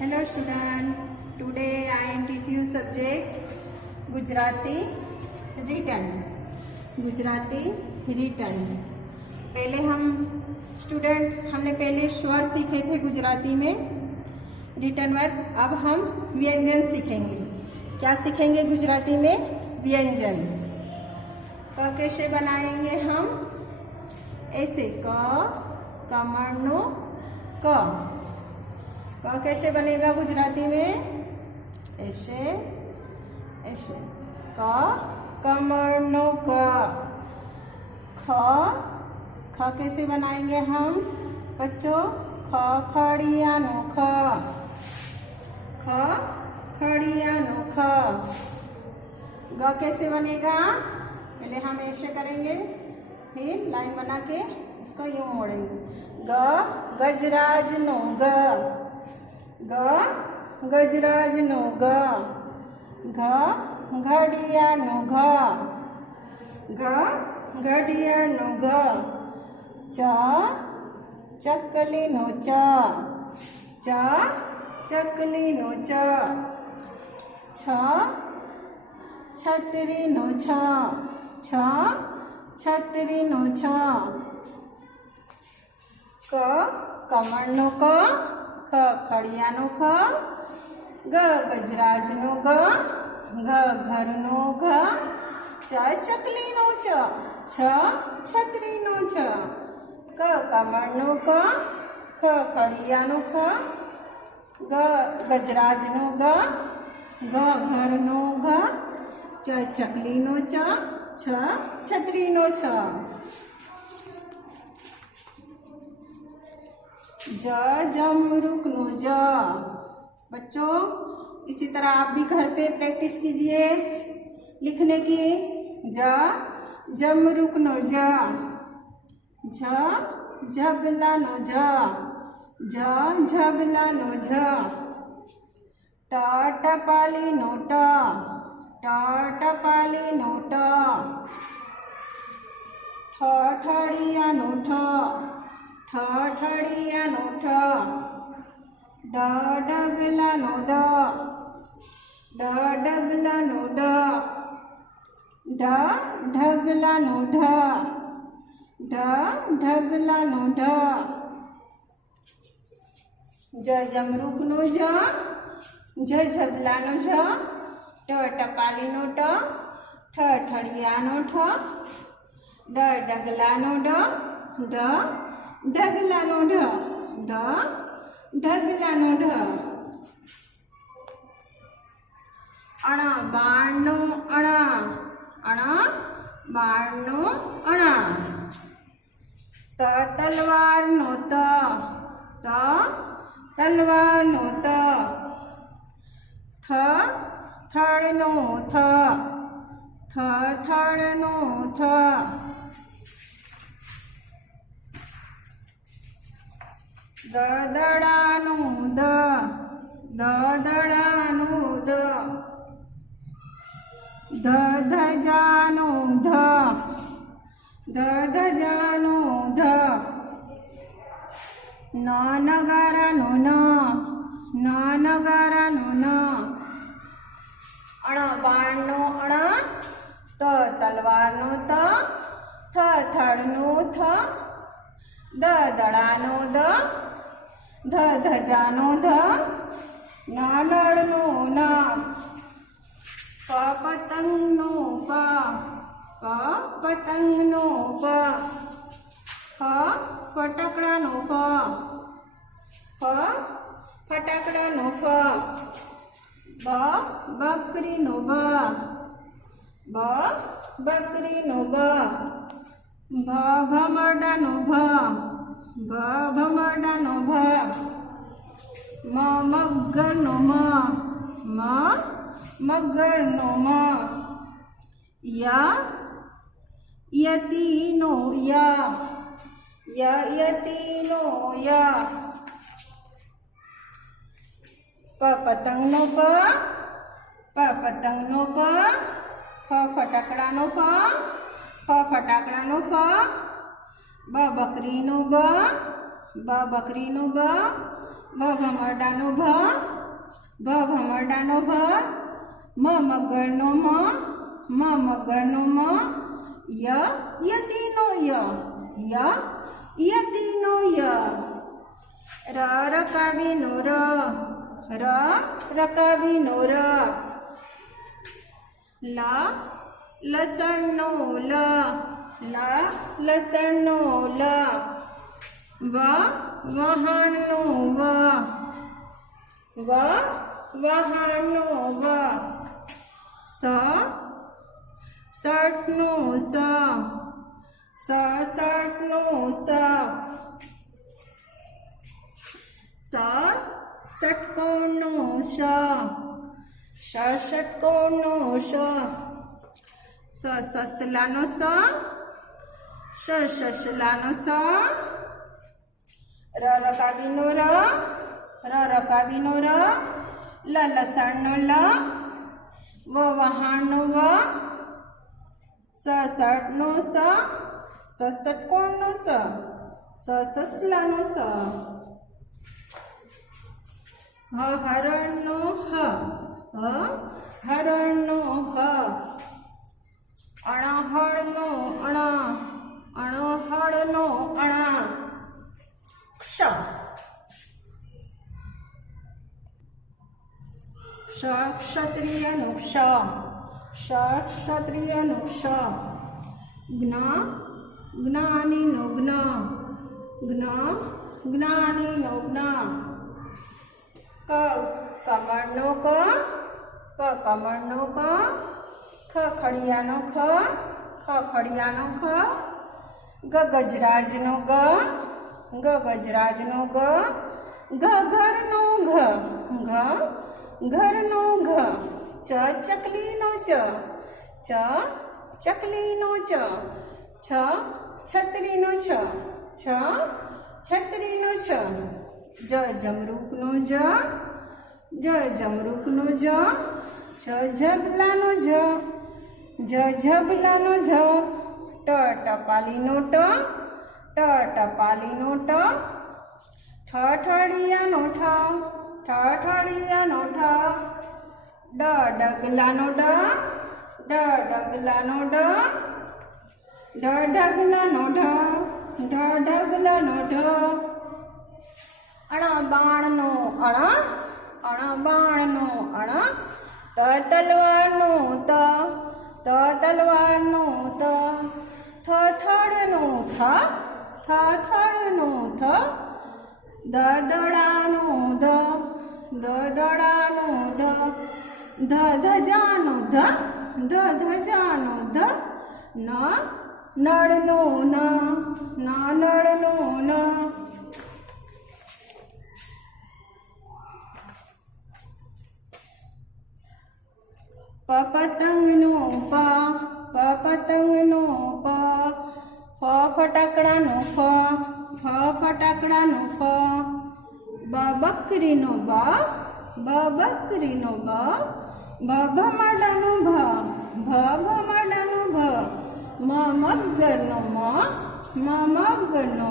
Hello student, today I am teaching you subject Gujarati return. Gujarati return पहले हमने पहले स्वर सीखे थे गुजराती में रिटर्न वर्क। अब हम व्यंजन सीखेंगे। क्या सीखेंगे गुजराती में? व्यंजन। क कैसे बनाएंगे हम? ऐसे क कमरनो क। क कैसे बनेगा गुजराती में? ऐसे ऐसे क कमरनो क। ख कैसे बनाएंगे हम बच्चों? ख खड़ियानो ख। ख खड़ियानो ख। ग कैसे बनेगा? पहले हम ऐसे करेंगे, फिर लाइन बना के इसको यूं मोड़ेंगे। ग गजराजनो ग। ग गजराजनो ग। घ घड़ियानो घ। घ घड़ियानो घ। च चकलीनो च। च चकलीनो च। छ छतरीनो छ। छ छतरीनो छ। क कमरनो क। ख खड़ियानो ख। ग गजराजनो ग। घ घरनो घ। च चकलीनो च। छ छतरीनो छ। क कमरनो क। ख खड़ियानो ख। ग गजराजनो ग। घ घरनो घ। च चकलीनो च। छ छतरीनो छ। ज जमरुकनो ज। बच्चों इसी तरह आप भी घर पे प्रैक्टिस कीजिए लिखने की। ज जमरुकनो ज। झ झबलानो झ। झ झबलानो झ। ट टपालीनो ट। ट टपालीनो ट। ठ ठड़ियानो ठ। ठ ठड़ियानो ठ। ड डगलानो ड। ड डगलानो ड। ढ ढगलानो ढ। ढ ढगलानो ढ। ज जमरुकनो ज। झ झबलानो झ। ट टपालीनो ट। ठ ठड़ियानो ठ। ड डगलानो ड। ढ ढगलानो ढ। ढ ढगलानो ढ। अण बाणनो अण। अण बाणनो अण। त तलवारनो त। त तलवारनो त। थ थड़नो थ। थ थड़नो थ। द दड़ानो द। द दड़ानो द। ध धजानो ध। ध धजानो ध। न नगारानो न। न नगारानो न। अण बाणनो अण। त तलवारनो त। थ थड़नो थ। द दड़ानो द। ध धजानो ध। न नळनो न। प पतंगनो प। प पतंगनो प। फ फटाकडानो फ। फ फटाकडानो फ। ब बकरीनो ब। ब बकरीनो ब। भ भमरडानो भ। भ भमरडानो भ। म मगरनो म। म मगरनो म। य यतीनो य। य यतीनो य। प पतंगनो प। प पतंगनो प। फ फटाकडानो फ। फ फटाकडानो फ। ब बकरीनो ब। ब बकरीनो ब। ભ ભમરડાનો ભ ભમરડાનો ભ મગરનો મ મગરનો મ યતીનો યતીનો ય રકાબીનો રકાબીનો ર લસણનો લસણનો લ વહાણનો વહાણનો વ શર્ટનો શર્ટનો ષટકોણનો ષટકોણનો સસલાનો સસલાનો રકાબીનો રકાબીનો લસણનો લ વહાણનો વ સસટનો સસટકોણનો સસલાનો હરણનો હરણનો અણહળનો અણહળનો ક્ષત્રિયનો ક્ષત્રિયનો જ્ઞાનીનો જ્ઞાનીનો કમળનો કમળનો ખડિયાનો ખડિયાનો ગજરાજનો ગજરાજનો ઘરનો ઘરનો ચકલીનો ચકલીનો છત્રીનો છત્રીનો જમરૂકનો જમરૂકનો ઝબલાનો ઝબલાનો ટપાલીનો ટપાલીનો ઠઠડિયાનો ઠઠડિયાનો ડગલાનો ડગલાનો ઢગલાનો ઢગલાનો અણબાણનો અણબાણનો તલવારનો તલવારનો થથડનો થથડનો દદડાનો દદડાનો ધજાનો ધજાનો નળનો નળનો પતંગનો પતંગનો ફટાકડાનો ફટાકડાનો બકરીનો બકરીનો ભમરડાનો ભમરડાનો મગરનો મગરનો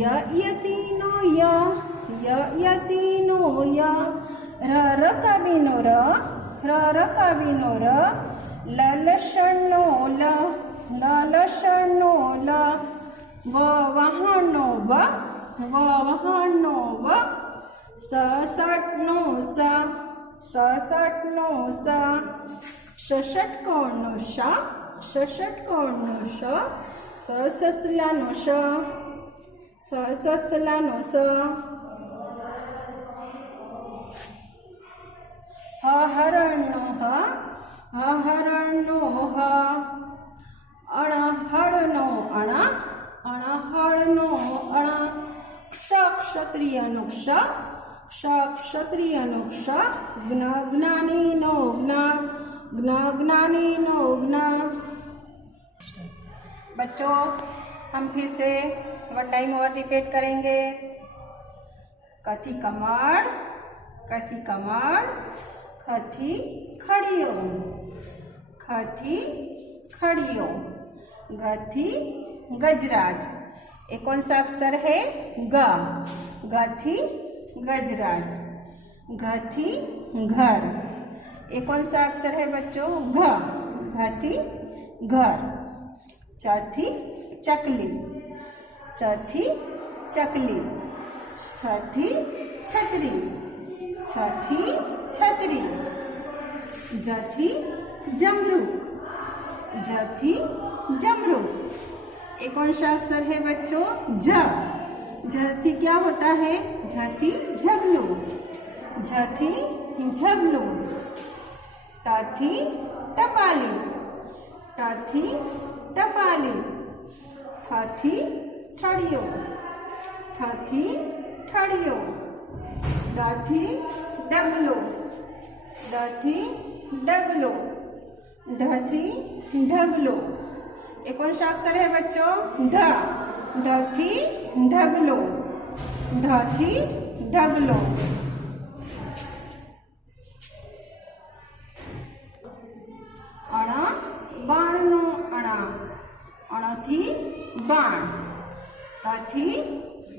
યતીનો યતીનો રકાબીનો રકાબીનો લલસણનો લલસણનો વહાણનો વહાણનો સસટનો સસટનો સષટકોણનો સષટકોણનો સસલાનો સસલાનો હરણનો હરણનો અણહળનો અણહળનો ક્ષત્રિયનો ક્ષત્રિયનો જ્ઞાનીનો ज्ञानीनो बच्चों हम फिर से वन टाइम और रिपीट करेंगे। कथी कमर खथी खड़ियो खथी खड़ियो गथी गजराज। ये कौन सा अक्षर है? ग। गथी गजराज। घ थी घर। ये कौन सा अक्षर है बच्चों? घ। घ थी घर। च थी चकली। च थी चकली। छ थी छतरी। छ थी छतरी। ज थी जमरूक। ज थी जमरूक। ये कौन सा अक्षर है बच्चों? झ। झ थी क्या होता है? झ थी झगलू। झ थी झगलू। ट थी टपाली। ट थी टपाली। ठ थी ठड़ियो। ठ थी ठड़ियो। ड थी डगलो। ड थी डगलो। ढ थी ढगलो। ये कौन सा अक्षर है बच्चों? ढ। ढ थी ढगलो। ढ थी ढगलो। अण बाणनो अणा। अण थी बाण। त थी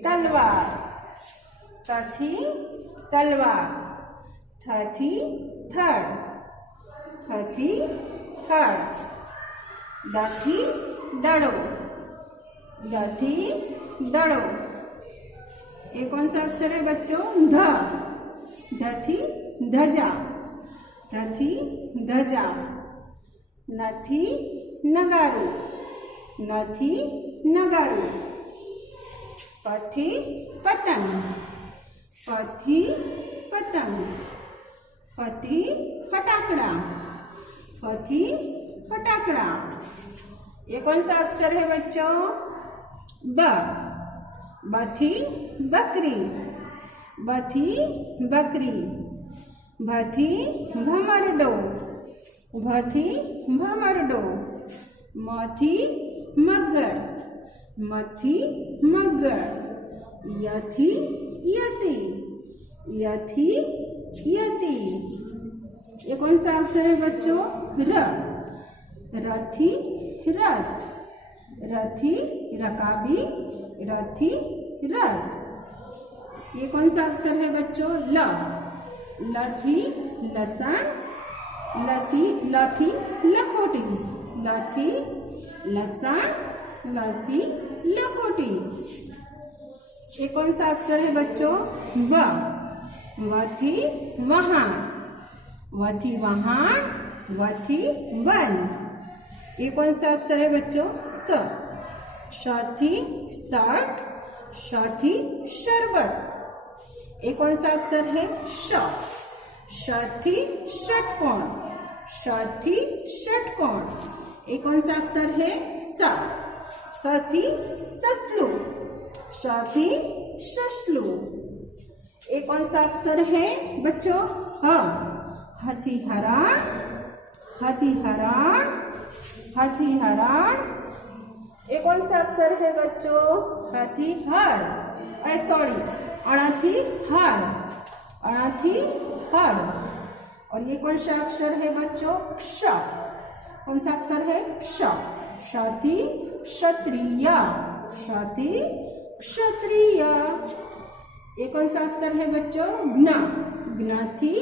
तलवार। त थी तलवार। थ थी थड़। थ थी थड़। द थी दड़ो। द थी दड़ो। ये कौन सा अक्षर है बच्चों? ध। ध थी धजा। ध थी धजा। न थी नगारू। न थी नगारू। प थी पतंग। प थी पतंग। फ थी फटाकड़ा। फ थी फटाकड़ा। ये कौन सा अक्षर है बच्चों? ब। ब थी बकरी। ब थी बकरी। भ थी भमरडो। भ थी भमरडो। म थी मगर। म थी मगर। य थी यति। य थी यति। ये कौन सा अक्षर है बच्चों? र। र थी रथ। र थी रकाबी। र थी रथ। ये कौन सा अक्षर है बच्चों? ल। ल थी लसन। ल थी लखोटी। ल थी लसन। ल थी लखोटी। ये कौन सा अक्षर है बच्चों? व। व थी वहां। व थी वहां। व थी वन। ये कौन सा अक्षर है बच्चों? स। श थी शर्ट। श थी शरबत। ये कौन सा अक्षर है? श। श थी षटकोण। श थी षटकोण। ये कौन सा अक्षर है? स। स थी ससलू। श थी ससलू। ये कौन सा अक्षर है बच्चों? ह। ह थी हरण। ह थी हरण। ह थी हरण। ये कौन सा अक्षर है बच्चों? ह थी हड़। अरे सॉरी, अण थी हड़। अण थी हड़। और ये कौन सा अक्षर है बच्चों? क्ष। कौन सा अक्षर है? क्ष। श थी क्षत्रिय। श थी क्षत्रिय। ये कौन सा अक्षर है बच्चों? ज्ञ। ज्ञ थी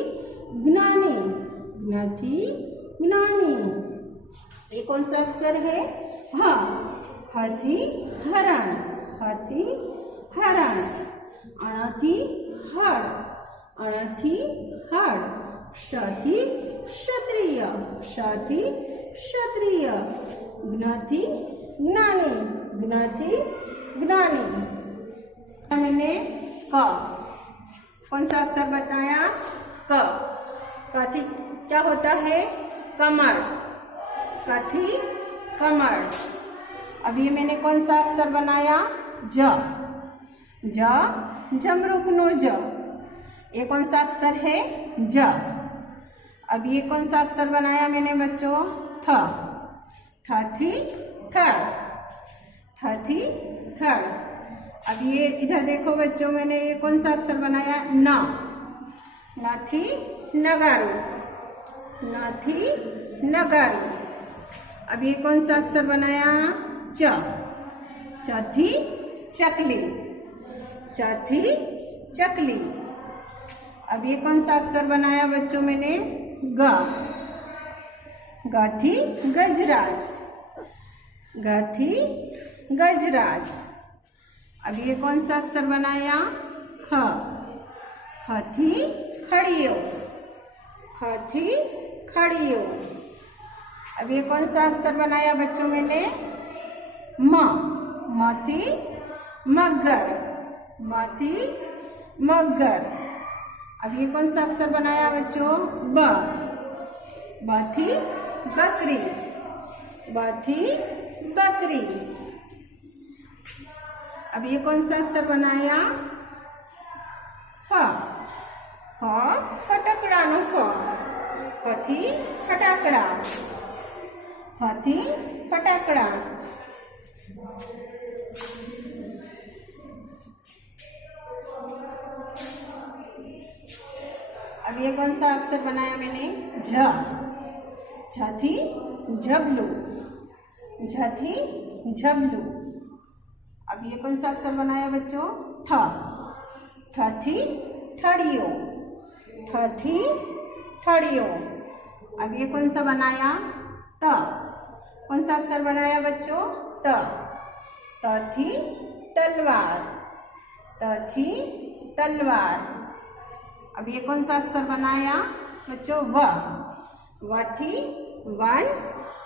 ज्ञानी। ज्ञ थी ज्ञानी। ये कौन सा अक्षर है? ह। ह थी हरण। ह थी हरण। अण थी हड़। अण थी हड़। क्ष थी क्षत्रिय। क्ष थी क्षत्रिय। ज्ञ थी ज्ञानी। ज्ञ थी ज्ञानी। मैंने क। कौन सा अक्षर बताया? क। क थी क्या होता है? कमर। क थी कमर। अब ये मैंने कौन सा अक्षर बनाया? ज। ज जमरूकनो ज। ये कौन सा अक्षर है? ज। अब ये कौन सा अक्षर बनाया मैंने बच्चों? थ। थ थी थड़। थ थी थड़। अब ये इधर देखो बच्चों, मैंने ये कौन सा अक्षर बनाया? न। न थी नगारू। न थी नगारू। अब ये कौन सा अक्षर बनाया? च। च थी चकली। च थी चकली। अब ये कौन सा अक्षर बनाया बच्चों मैंने? ग। ग थी गजराज, ग थी गजराज। अब ये कौन सा अक्षर बनाया? ख। ख थी खड़ियो, ख थी खड़ियो। अब ये कौन सा अक्षर बनाया बच्चों मैंने? म। म थी मगर, म थी मगर। अब ये कौन सा अक्षर बनाया बच्चों? ब। ब थी बकरी, ब थी बकरी। अब ये कौन सा अक्षर बनाया? फ। फ फटकड़ा नो फ, फ थी फटाकड़ा, फ थी फटाकड़ा। अब ये कौन सा अक्षर बनाया मैंने? झ। झ थी झबलू, झ थी झबलू। अब ये कौन सा अक्षर बनाया बच्चों? ठ। ठ थी ठड़ियो, ठ थी ठड़ियो। अब ये कौन सा बनाया? त। कौन सा अक्षर बनाया बच्चों? त। त थी तलवार, त थी तलवार। अब ये कौन सा अक्षर बनाया बच्चों? व। व थी वन,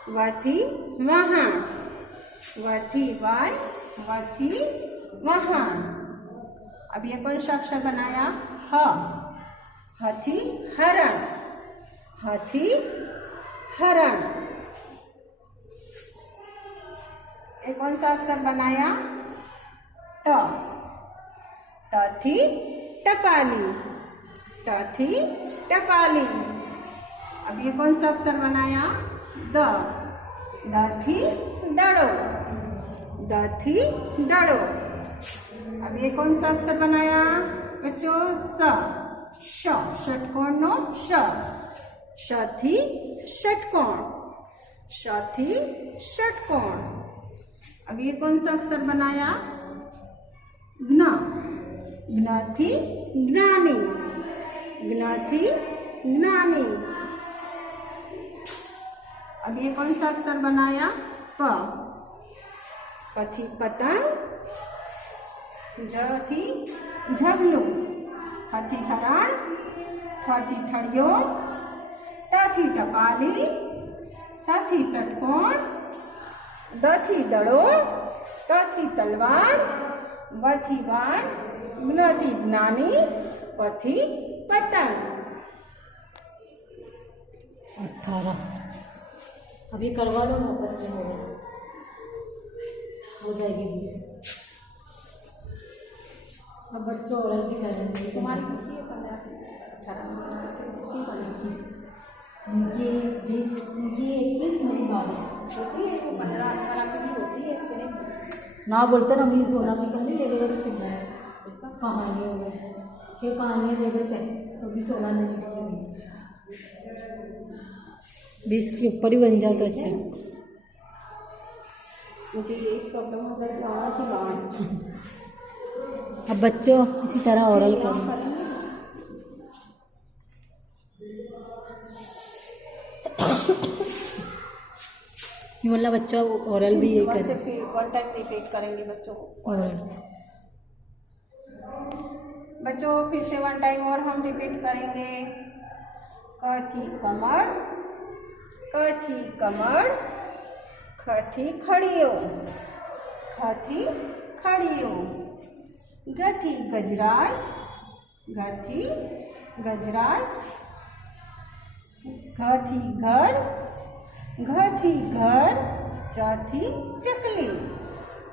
व थी वहां, व थी वन, व थी वहां। अब ये कौन सा अक्षर बनाया? ह। ह थी हरण, ह थी हरण। ये कौन सा अक्षर बनाया? ट। ट थी टपाली, ट थी टपाली। अब ये कौन सा अक्षर बनाया? द। द थी दड़ो, द थी दड़ो। अब ये कौन सा अक्षर बनाया बच्चों? स। श षटकोण नो श, श थी षटकोण, श थी षटकोण। अब ये कौन सा अक्षर बनाया? ज्ञ। ज्ञ थी ज्ञानी, ज्ञ थी ज्ञानी। अब ये कौन सा अक्षर बनाया? प। प थी पतंग, झ थी झबलू, ह थी हरण, ठ थी ठड़ियो, ट थी टपाली, स थी षटकोण, द थी दड़ो, त थी तलवार, व थी वान, ज्ञ थी ज्ञानी, प थी पतंग। 18 अभी करवा लो, वापस में हो जाएगी 20। अब बच्चों और की करेंगे। तुम्हारी कितनी है? 15 18 किसकी 21? उनकी 20, उनकी 21, मेरी 22 होती है। 15 18 की भी होती है कि नहीं? ना बोलते ना 20 होना चाहिए, नहीं ले लेगा तो चुप जाए। कहानी हो गई, 6 कहानियाँ दे देते तो 20 16 मिनट की 20 के ऊपर ही बन जाता। अच्छा मुझे ये प्रॉब्लम हो गई, लाना थी बाहर। अब बच्चों इसी तरह ओरल करें। ये बोला बच्चों ओरल भी ये करें। 1 टाइम रिपीट करेंगे बच्चों को ओरल। बच्चों फिर से 1 टाइम और हम रिपीट करेंगे। क थी कमर, क थी कमर, ख थी खड़ियो, ख थी खड़ियो। ग थी गजराज, घ थी गजराज। घ थी घर, घ थी घर। च थी चकली,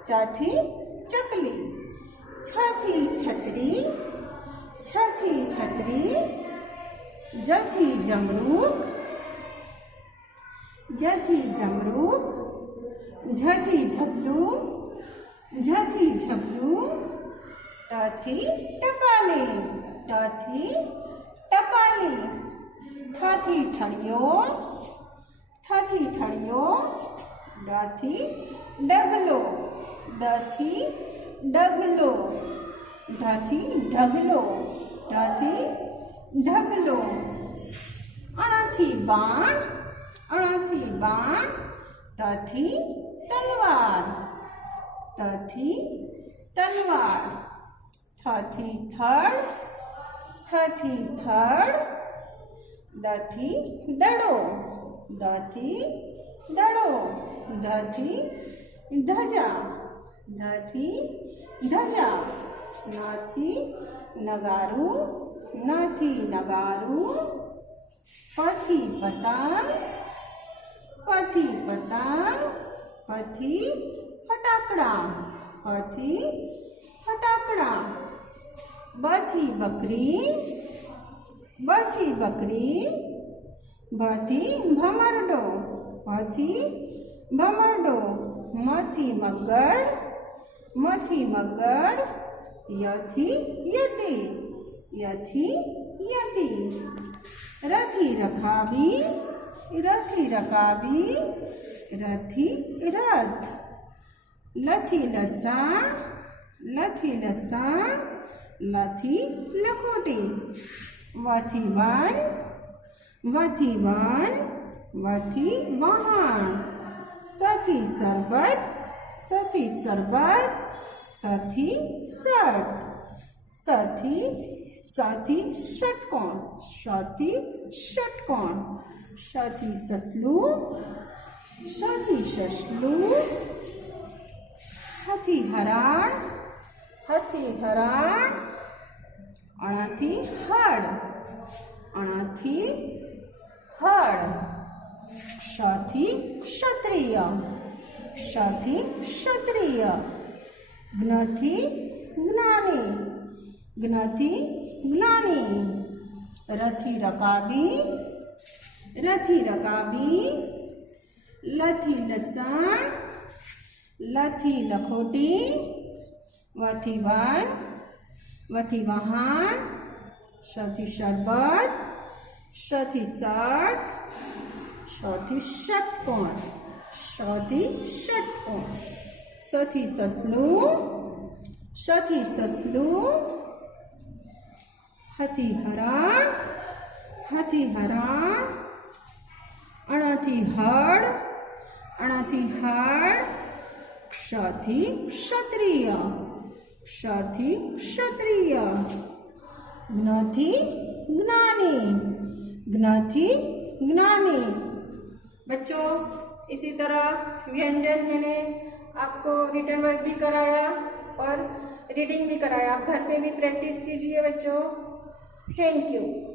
च थी चकली। छ थी छतरी, छ थी छतरी। ज थी जमरूक, ज थी जमरूक। झ थी झबलू, झ थी झबलू। ट थी टपाली, ट थी टपाली। ठ थी ठड़ियो, ठ थी ठड़ियो। ड थी डगलो, ड थी डगलो। ढ थी ढगलो, ढ थी ઢગલો. અણાથી બાણ, અણાથી બાણ. તથી તલવાર, તથી તલવાર. થથી થડ, થથી થડ. દથી દડો, દથી દડો. ધથી ધજા, ધથી ધજા. નથી નગારું, નથી નગારું. પથી પતંગ, પથી પતંગ. પથી ફટાકડા, પથી ફટાકડા. બથી બકરી, બથી બકરી. ભથી ભમરડો, ભથી ભમરડો. મથી મગર, મથી મગર. યથી યતિ, યથી યતિ. રથી રકાબી, રથી રકાબી. રથી રથ. લથી લસણ, લથી લસણ. લથી લખોટી. વથી વન, વથી વન. વથી વહાણ. સથી સરબત, સથી સરબત. સથી સટ. સથી ષટકોણ, સથી ષટકોણ. સથી સસલું, સથી સસલું. હથી હરાણ, હથી હરાણ. અણાથી હળ, અણાથી હળ. ક્ષથી ક્ષત્રિય, ક્ષથી ક્ષત્રિય. જ્ઞથી જ્ઞાની, જ્ઞથી જ્ઞાની. રથી રકાબી, રથી રકાબી. લથી લસણ, લથી લખોટી. વથી વન, વથી વહાણ. શથી શરબત, શથી સટ. શથી ષટકોણ, શથી ષટકોણ. સથી સસલું, શથી સસલું. હથી હરણ, હથી હરણ. અણાથી હળ, અણાથી હળ. ક્ષથી ક્ષત્રિય, ક્ષથી ક્ષત્રિય. જ્ઞથી ज्ञानी, ज्ञथी ज्ञानी। बच्चों इसी तरह व्यंजन मैंने आपको रिटन वर्क भी कराया और रीडिंग भी कराया। आप घर पे भी प्रैक्टिस कीजिए बच्चों। Thank you.